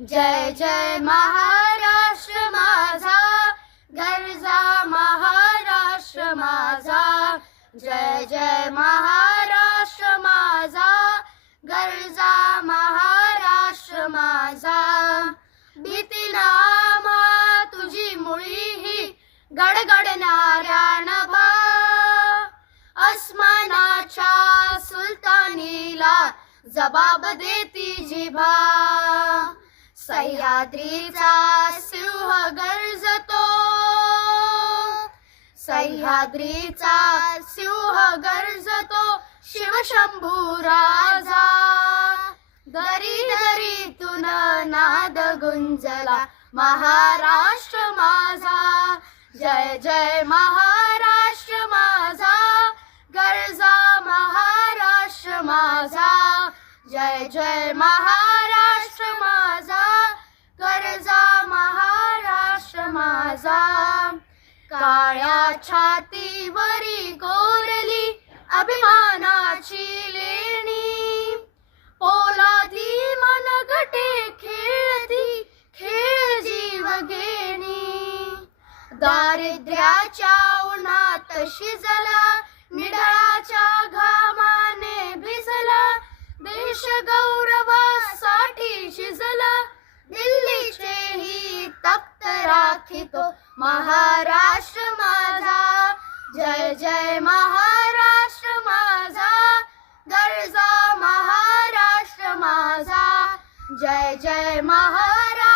जय जय महाराष्ट्र माझा, गरजा महाराष्ट्र माझा. जय जय महाराष्ट्र माझा, गरजा महाराष्ट्र माझा. भीतीना आम्हा तुझी मुळी ही गडगडणाऱ्या नभा. अस्मानाच्या सुलतानीला जबाब देती जिभा. सह्याद्रीचा सिंह गर्जतो, सह्याद्रीचा सिंह गर्जतो, शिवशंभू राजा. दरी दरीतून नाद गुंजला महाराष्ट्र माझा. जय जय महाराष्ट्र माझा, गरजा महाराष्ट्र माझा. जय जय महाराष्ट्र माझा, गरजा महाराष्ट्र माझा. काळ्या छातीवरी कोरली अभिमानाची लेणी. पोलादी मनगटे खेळती खेळ जीव घेणी. दारिद्र्याच्या उन्हात शिजला, निढळाच्या घामाने भिजला. देश गौरवासाठी शिजला, दिल्लीचेही तख्त राखितो महाराष्ट्र माझा. जय जय महाराष्ट्र माझा, गरजा महाराष्ट्र माझा. जय जय महाराष्ट्र.